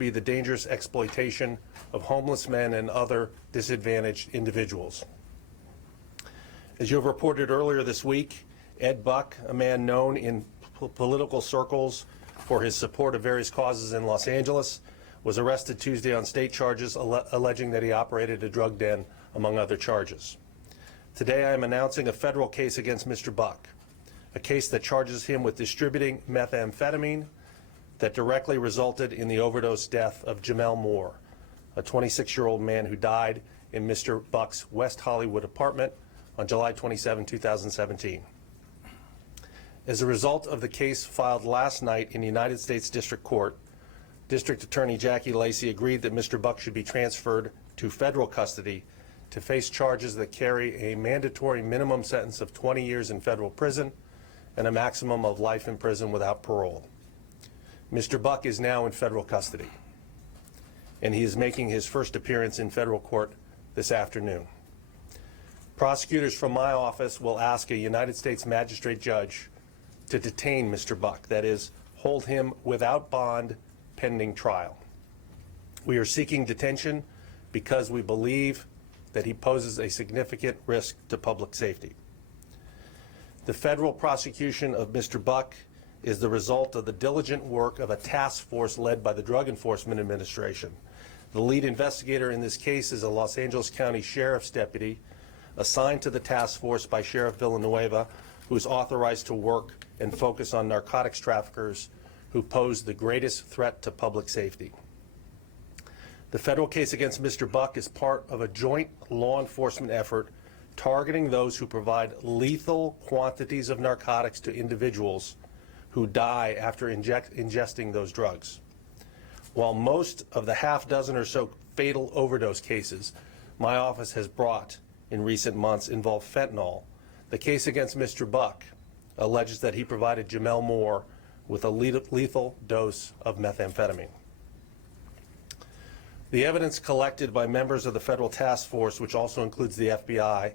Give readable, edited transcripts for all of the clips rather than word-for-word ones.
be the dangerous exploitation of homeless men and other disadvantaged individuals. As you have reported earlier this week, Ed Buck, a man known in political circles for his support of various causes in Los Angeles, was arrested Tuesday on state charges alleging that he operated a drug den, among other charges. Today I am announcing a federal case against Mr. Buck, a case that charges him with distributing methamphetamine that directly resulted in the overdose death of Jamel Moore, a 26-year-old man who died in Mr. Buck's West Hollywood apartment on July 27, 2017. As a result of the case filed last night in the United States District Court, District Attorney Jackie Lacey agreed that Mr. Buck should be transferred to federal custody to face charges that carry a mandatory minimum sentence of 20 years in federal prison and a maximum of life in prison without parole. Mr. Buck is now in federal custody, and he is making his first appearance in federal court this afternoon. Prosecutors from my office will ask a United States magistrate judge to detain Mr. Buck, that is, hold him without bond pending trial. We are seeking detention because we believe that he poses a significant risk to public safety. The federal prosecution of Mr. Buck is the result of the diligent work of a task force led by the Drug Enforcement Administration. The lead investigator in this case is a Los Angeles County Sheriff's deputy assigned to the task force by Sheriff Villanueva, who is authorized to work and focus on narcotics traffickers who pose the greatest threat to public safety. The federal case against Mr. Buck is part of a joint law enforcement effort targeting those who provide lethal quantities of narcotics to individuals who die after ingesting those drugs. While most of the half dozen or so fatal overdose cases my office has brought in recent months involve fentanyl, the case against Mr. Buck alleges that he provided Jamel Moore with a lethal dose of methamphetamine. The evidence collected by members of the federal task force, which also includes the FBI,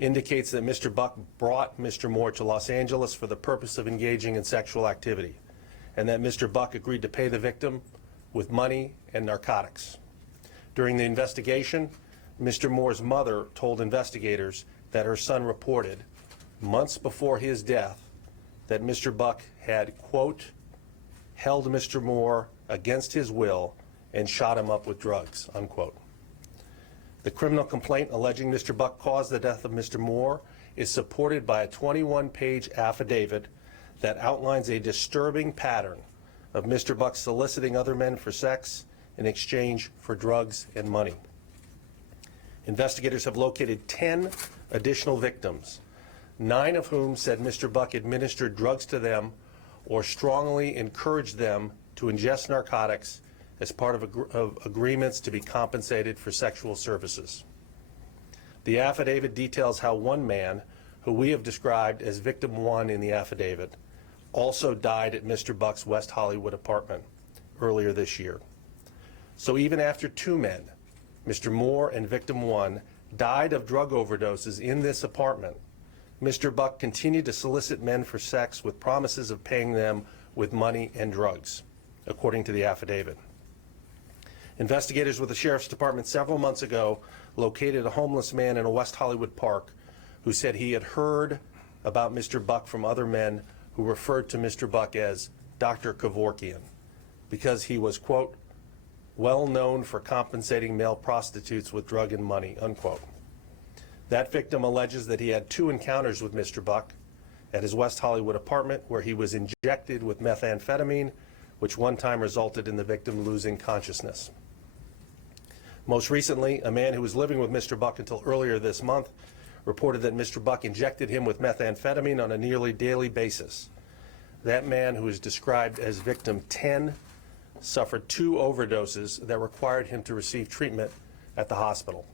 indicates that Mr. Buck brought Mr. Moore to Los Angeles for the purpose of engaging in sexual activity, and that Mr. Buck agreed to pay the victim with money and narcotics. During the investigation, Mr. Moore's mother told investigators that her son reported, months before his death, that Mr. Buck had, quote, held Mr. Moore against his will and shot him up with drugs, unquote. The criminal complaint alleging Mr. Buck caused the death of Mr. Moore is supported by a 21-page affidavit that outlines a disturbing pattern of Mr. Buck soliciting other men for sex in exchange for drugs and money. Investigators have located 10 additional victims, 9 of whom said Mr. Buck administered drugs to them or strongly encouraged them to ingest narcotics as part of agreements to be compensated for sexual services. The affidavit details how one man, who we have described as victim 1 in the affidavit, also died at Mr. Buck's West Hollywood apartment earlier this year. So even after 2 men, Mr. Moore and victim 1, died of drug overdoses in this apartment, Mr. Buck continued to solicit men for sex with promises of paying them with money and drugs, according to the affidavit. Investigators with the Sheriff's Department several months ago located a homeless man in a West Hollywood park who said he had heard about Mr. Buck from other men who referred to Mr. Buck as Dr. Kevorkian because he was, quote, well known for compensating male prostitutes with drug and money, unquote. That victim alleges that he had 2 encounters with Mr. Buck at his West Hollywood apartment where he was injected with methamphetamine, which one time resulted in the victim losing consciousness. Most recently, a man who was living with Mr. Buck until earlier this month reported that Mr. Buck injected him with methamphetamine on a nearly daily basis. That man, who is described as victim 10, suffered 2 overdoses that required him to receive treatment at the hospital.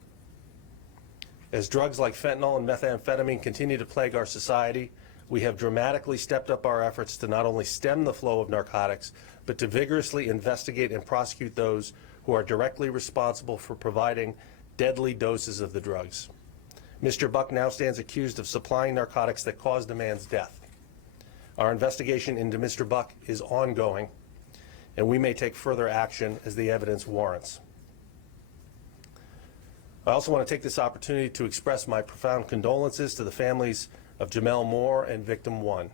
As drugs like fentanyl and methamphetamine continue to plague our society, we have dramatically stepped up our efforts to not only stem the flow of narcotics, but to vigorously investigate and prosecute those who are directly responsible for providing deadly doses of the drugs. Mr. Buck now stands accused of supplying narcotics that caused a man's death. Our investigation into Mr. Buck is ongoing, and we may take further action as the evidence warrants. I also want to take this opportunity to express my profound condolences to the families of Jamel Moore and Victim 1.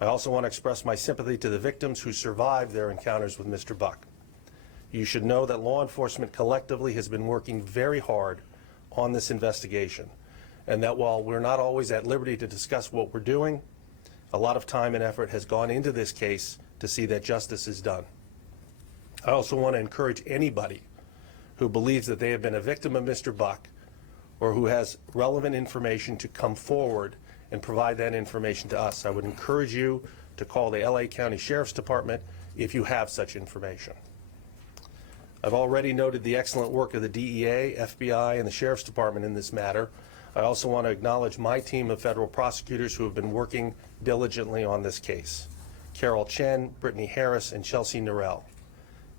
I also want to express my sympathy to the victims who survived their encounters with Mr. Buck. You should know that law enforcement collectively has been working very hard on this investigation, and that while we're not always at liberty to discuss what we're doing, a lot of time and effort has gone into this case to see that justice is done. I also want to encourage anybody who believes that they have been a victim of Mr. Buck or who has relevant information to come forward and provide that information to us. I would encourage you to call the LA County Sheriff's Department if you have such information. I've already noted the excellent work of the DEA, FBI, and the Sheriff's Department in this matter. I also want to acknowledge my team of federal prosecutors who have been working diligently on this case. Carol Chen, Brittany Harris, and Chelsea Norell.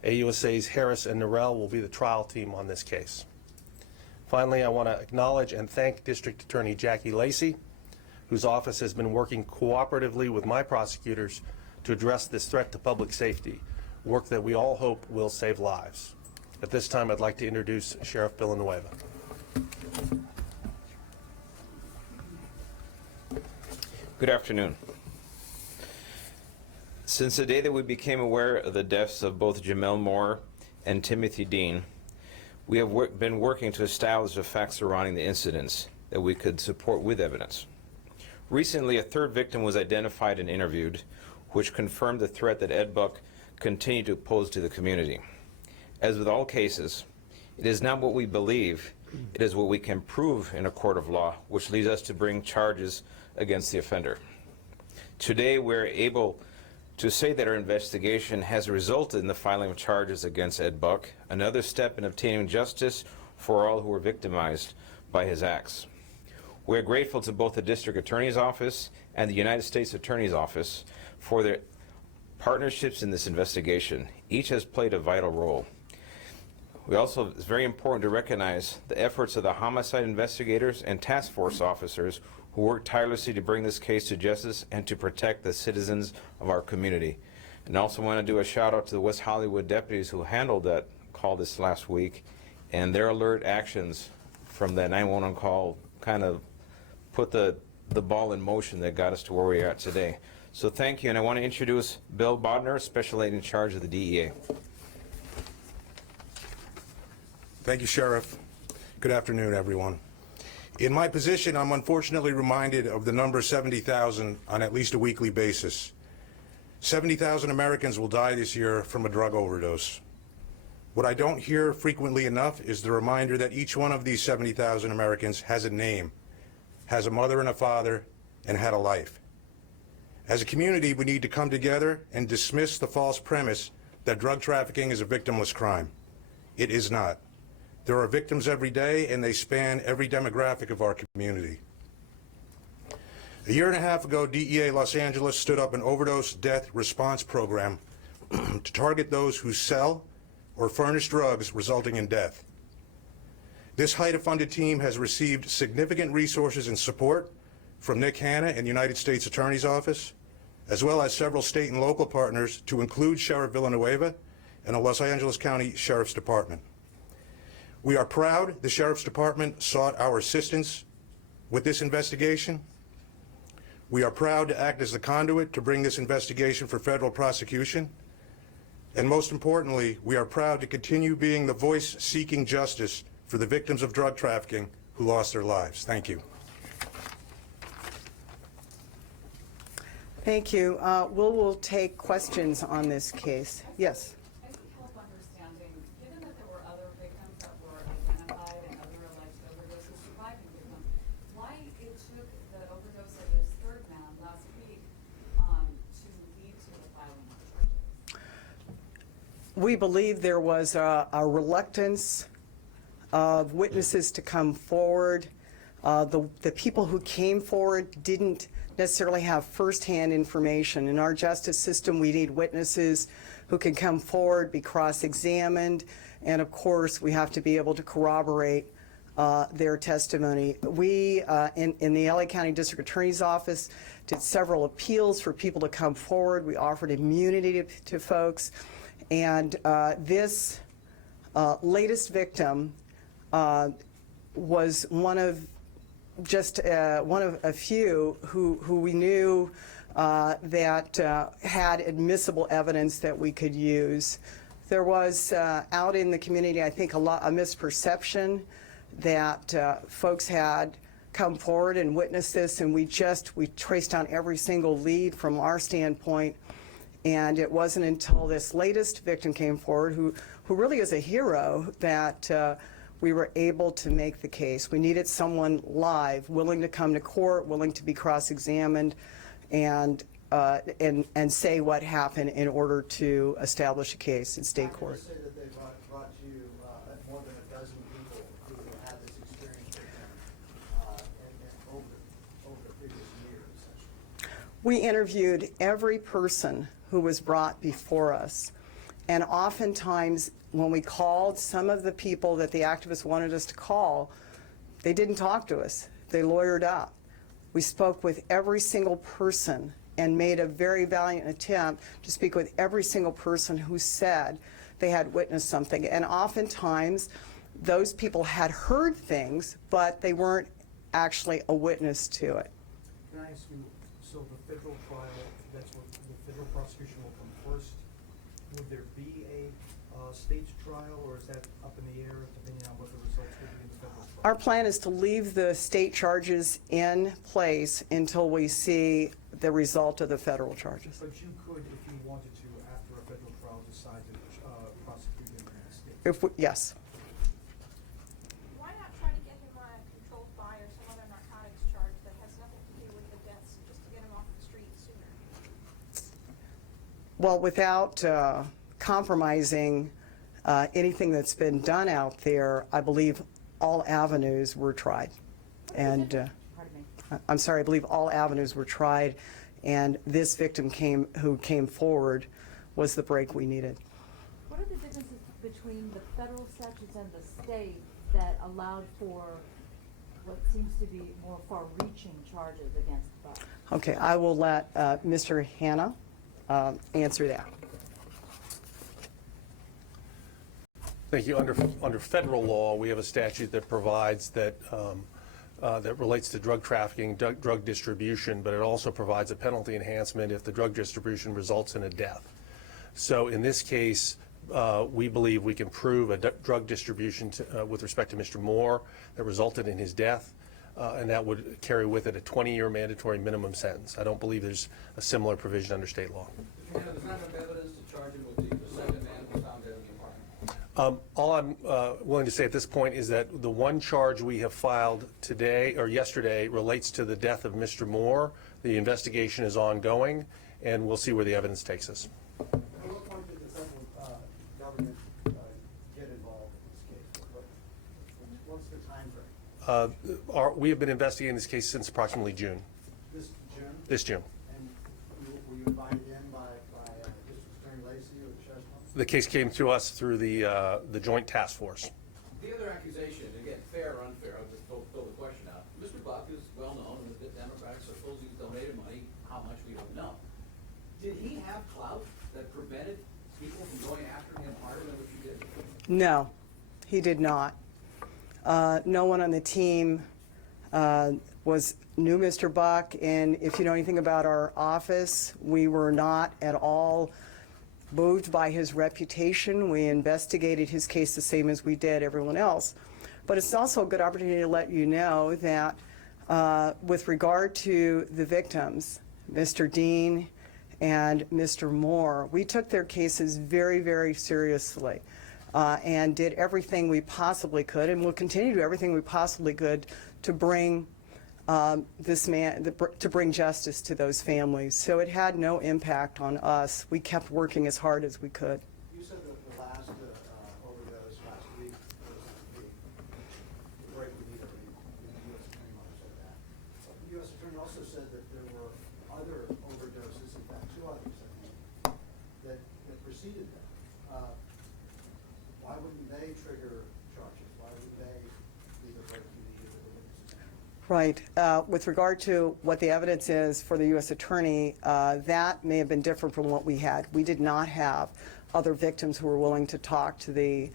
AUSA's Harris and Norell will be the trial team on this case. Finally, I want to acknowledge and thank District Attorney Jackie Lacey, whose office has been working cooperatively with my prosecutors to address this threat to public safety, work that we all hope will save lives. At this time, I'd like to introduce Sheriff Villanueva. Good afternoon. Since the day that we became aware of the deaths of both Jamel Moore and Timothy Dean, we have been working to establish the facts surrounding the incidents that we could support with evidence. Recently, a third victim was identified and interviewed, which confirmed the threat that Ed Buck continued to pose to the community. As with all cases, it is not what we believe, it is what we can prove in a court of law, which leads us to bring charges against the offender. Today, we're able to say that our investigation has resulted in the filing of charges against Ed Buck, another step in obtaining justice for all who were victimized by his acts. We are grateful to both the District Attorney's Office and the United States Attorney's Office for their partnerships in this investigation. Each has played a vital role. It's very important to recognize the efforts of the homicide investigators and task force officers who worked tirelessly to bring this case to justice and to protect the citizens of our community. And I also want to do a shout out to the West Hollywood deputies who handled that call this last week, and their alert actions from that 911 call kind of put the ball in motion that got us to where we are at today. So thank you, and I want to introduce Bill Bodner, Special Agent in charge of the DEA. Thank you, Sheriff. Good afternoon, everyone. In my position, I'm unfortunately reminded of the number 70,000 on at least a weekly basis. 70,000 Americans will die this year from a drug overdose. What I don't hear frequently enough is the reminder that each one of these 70,000 Americans has a name, has a mother and a father, and had a life. As a community, we need to come together and dismiss the false premise that drug trafficking is a victimless crime. It is not. There are victims every day, and they span every demographic of our community. A year and a half ago, DEA Los Angeles stood up an overdose death response program to target those who sell or furnish drugs resulting in death. This HIDTA-funded team has received significant resources and support from Nick Hanna and United States Attorney's Office, as well as several state and local partners, to include Sheriff Villanueva and the Los Angeles County Sheriff's Department. We are proud the Sheriff's Department sought our assistance with this investigation. We are proud to act as the conduit to bring this investigation for federal prosecution. And most importantly, we are proud to continue being the voice seeking justice for the victims of drug trafficking who lost their lives. Thank you. Thank you. We'll take questions on this case. Yes. We believe there was a reluctance of witnesses to come forward. The people who came forward didn't necessarily have firsthand information. In our justice system, we need witnesses who can come forward, be cross-examined, and of course, we have to be able to corroborate their testimony. We, in the LA County District Attorney's Office, did several appeals for people to come forward. We offered immunity to folks. And this latest victim was one of a few who we knew that had admissible evidence that we could use. There was out in the community, I think, a misperception that folks had come forward and witnessed this, and we traced down every single lead from our standpoint. And it wasn't until this latest victim came forward, who really is a hero, that we were able to make the case. We needed someone live, willing to come to court, willing to be cross-examined, and say what happened in order to establish a case in state court. Say that they brought you more than a dozen people who had this experience with them over the previous year, essentially. We interviewed every person who was brought before us. And oftentimes, when we called some of the people that the activists wanted us to call, they didn't talk to us. They lawyered up. We spoke with every single person and made a very valiant attempt to speak with every single person who said they had witnessed something. And oftentimes, those people had heard things, but they weren't actually a witness to it. Can I ask you, so the federal trial, that's what the federal prosecution will come first. Would there be a state's trial, or is that up in the air depending on what the results will be in the federal trial? Our plan is to leave the state charges in place until we see the result of the federal charges. But you could, if you wanted to, after a federal trial, decide to prosecute him in the state. Yes. Why not try to get him on a controlled buy or some other narcotics charge that has nothing to do with the deaths, just to get him off the street sooner? Well, without compromising anything that's been done out there, I believe all avenues were tried. And I'm sorry, I believe all avenues were tried, and this victim who came forward was the break we needed. What are the differences between the federal statutes and the state that allowed for what seems to be more far-reaching charges against Buck? Okay, I will let Mr. Hanna answer that. Thank you. Under federal law, we have a statute that provides that that relates to drug trafficking, drug distribution, but it also provides a penalty enhancement if the drug distribution results in a death. So in this case, we believe we can prove a drug distribution with respect to Mr. Moore that resulted in his death, and that would carry with it a 20-year mandatory minimum sentence. I don't believe there's a similar provision under state law. There's not enough evidence to charge him with the second man who was found dead in the apartment. All I'm willing to say at this point is that the one charge we have filed today or yesterday relates to the death of Mr. Moore. The investigation is ongoing, and we'll see where the evidence takes us. At what point did the federal government get involved in this case? What's the time frame? We have been investigating this case since approximately June. This June? This June. And were you invited in by District Attorney Lacey or the Sheriff's Office? The case came to us through the Joint Task Force. The other accusation, again, fair or unfair, I'll just throw the question out. Mr. Buck is well known and has been Democratic, so suppose he's donated money, how much we don't know. Did he have clout that prevented people from going after him harder than what you did? No, he did not. No one on the team knew Mr. Buck, and if you know anything about our office, we were not at all moved by his reputation. We investigated his case the same as we did everyone else. But it's also a good opportunity to let you know that with regard to the victims, Mr. Dean and Mr. Moore, we took their cases very, very seriously and did everything we possibly could, and will continue to do everything we possibly could to bring to bring justice to those families. So it had no impact on us. We kept working as hard as we could. You said that the last overdose last week was the break we needed. The U.S. Attorney Office said that. The U.S. Attorney also said that there were other overdoses, in fact, two others, I think, that preceded that. Why wouldn't they trigger charges? Why would they be the break? Right. With regard to what the evidence is for the U.S. Attorney, that may have been different from what we had. We did not have other victims who were willing to talk to the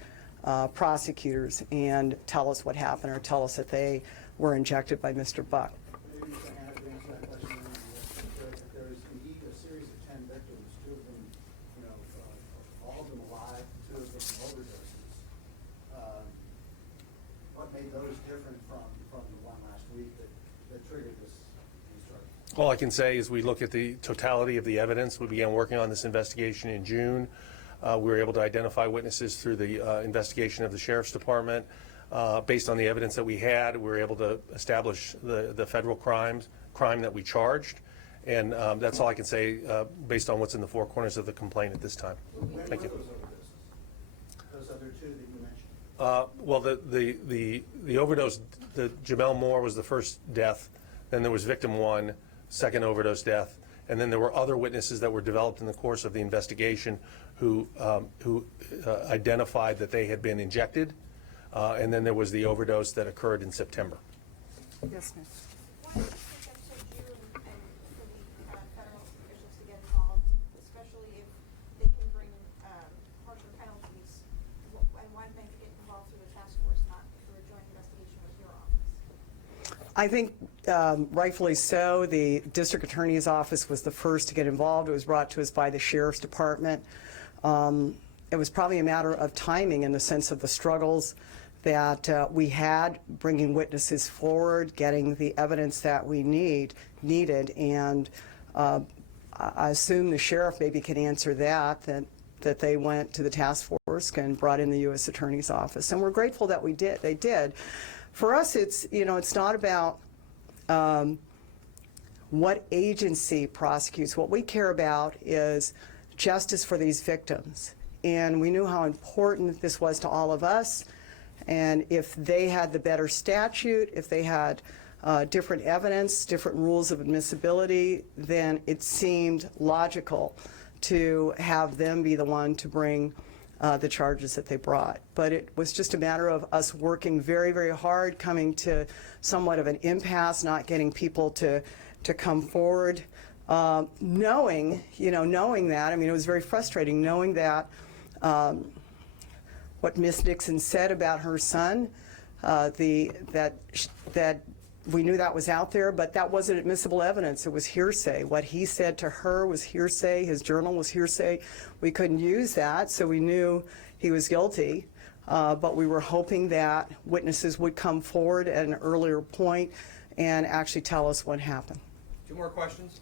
prosecutors and tell us what happened or tell us that they were injected by Mr. Buck. Maybe you can answer that question. If there is indeed a series of 10 victims, 2 of them, all of them alive, 2 of them overdoses, what made those different from the one last week that triggered these charges? All I can say is we look at the totality of the evidence. We began working on this investigation in June. We were able to identify witnesses through the investigation of the Sheriff's Department. Based on the evidence that we had, we were able to establish the federal crime that we charged. And that's all I can say based on what's in the 4 corners of the complaint at this time. Thank you. Where were those overdoses? Those other 2 that you mentioned? Well, the overdose, the Jamel Moore was the first death. Then there was victim 1, second overdose death. And then there were other witnesses that were developed in the course of the investigation who identified that they had been injected. And then there was the overdose that occurred in September. Yes, ma'am. Why do you think that's so June and for the federal officials to get involved, especially if they can bring harsher penalties? And why didn't they get involved through the task force, not through a joint investigation with your office? I think rightfully so. The district attorney's office was the first to get involved. It was brought to us by the Sheriff's Department. It was probably a matter of timing in the sense of the struggles that we had, bringing witnesses forward, getting the evidence that we needed, and I assume the sheriff maybe can answer that they went to the task force and brought in the U.S. Attorney's Office, and we're grateful that they did. For us, it's not about what agency prosecutes. What we care about is justice for these victims. And we knew how important this was to all of us. And if they had the better statute, if they had different evidence, different rules of admissibility, then it seemed logical to have them be the one to bring the charges that they brought. But it was just a matter of us working very, very hard, coming to somewhat of an impasse, not getting people to come forward, knowing that, I mean, it was very frustrating knowing that what Ms. Nixon said about her son, that we knew that was out there, but that wasn't admissible evidence. It was hearsay. What he said to her was hearsay. His journal was hearsay. We couldn't use that, so we knew he was guilty. But we were hoping that witnesses would come forward at an earlier point and actually tell us what happened. 2 more questions?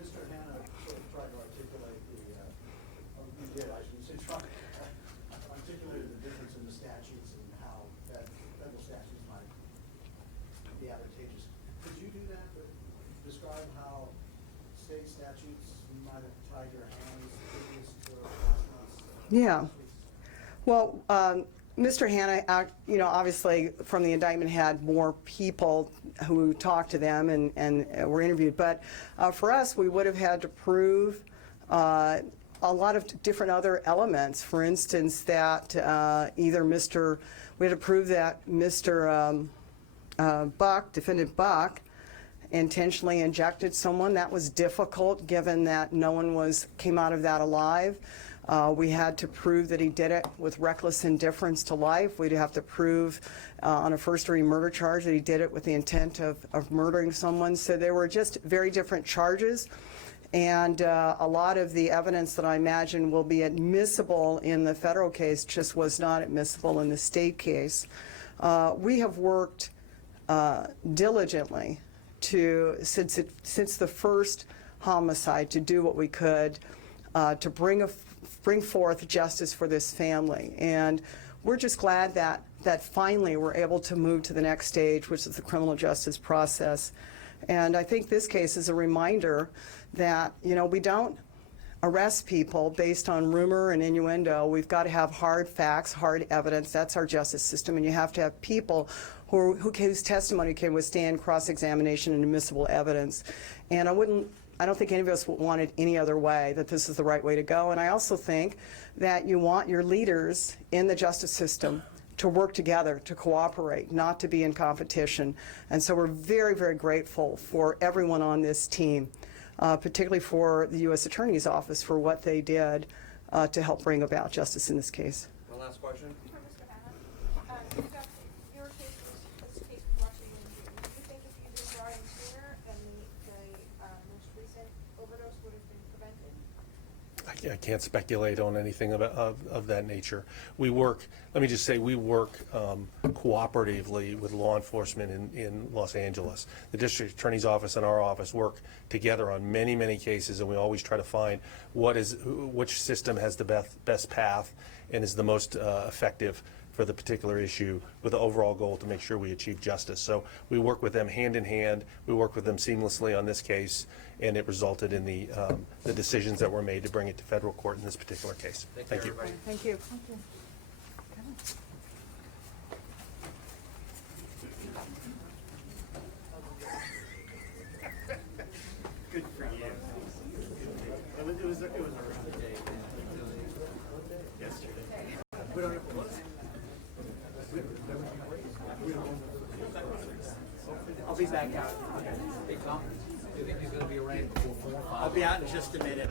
Mr. Hanna sort of tried to articulate you did, I shouldn't say tried, articulated the difference in the statutes and how that federal statutes might be advantageous. Could you do that? Describe how state statutes might have tied your hands to last month's Yeah. Well, Mr. Hanna, obviously from the indictment had more people who talked to them and were interviewed. But for us, we would have had to prove a lot of different other elements. For instance, that we had to prove that Mr. Buck, defendant Buck, intentionally injected someone. That was difficult given that no one came out of that alive. We had to prove that he did it with reckless indifference to life. We'd have to prove on a first-degree murder charge that he did it with the intent of murdering someone. So they were just very different charges. And a lot of the evidence that I imagine will be admissible in the federal case just was not admissible in the state case. We have worked diligently since the first homicide to do what we could to bring forth justice for this family. And we're just glad that finally we're able to move to the next stage, which is the criminal justice process. And I think this case is a reminder that, we don't arrest people based on rumor and innuendo. We've got to have hard facts, hard evidence. That's our justice system. And you have to have people whose testimony can withstand cross-examination and admissible evidence. And I don't think any of us would want it any other way, that this is the right way to go. And I also think that you want your leaders in the justice system to work together, to cooperate, not to be in competition. And so we're very, very grateful for everyone on this team, particularly for the U.S. Attorney's Office for what they did to help bring about justice in this case. One last question. For Mr. Hanna, you've got your case, this case was actually in June. Do you think if you'd been brought in sooner and the most recent overdose would have been prevented? I can't speculate on anything of that nature. We work, let me just say, we work cooperatively with law enforcement in Los Angeles. The district attorney's office and our office work together on many, many cases, and we always try to find which system has the best path and is the most effective for the particular issue, with the overall goal to make sure we achieve justice. So we work with them hand in hand. We work with them seamlessly on this case, and it resulted in the decisions that were made to bring it to federal court in this particular case. Thank you. Everybody. Thank you. Good for you. It was a rough day. Yesterday. We don't have to look. I'll be back out. Hey, Tom, do you think he's gonna be around before 4 or 5? I'll be out in just a minute.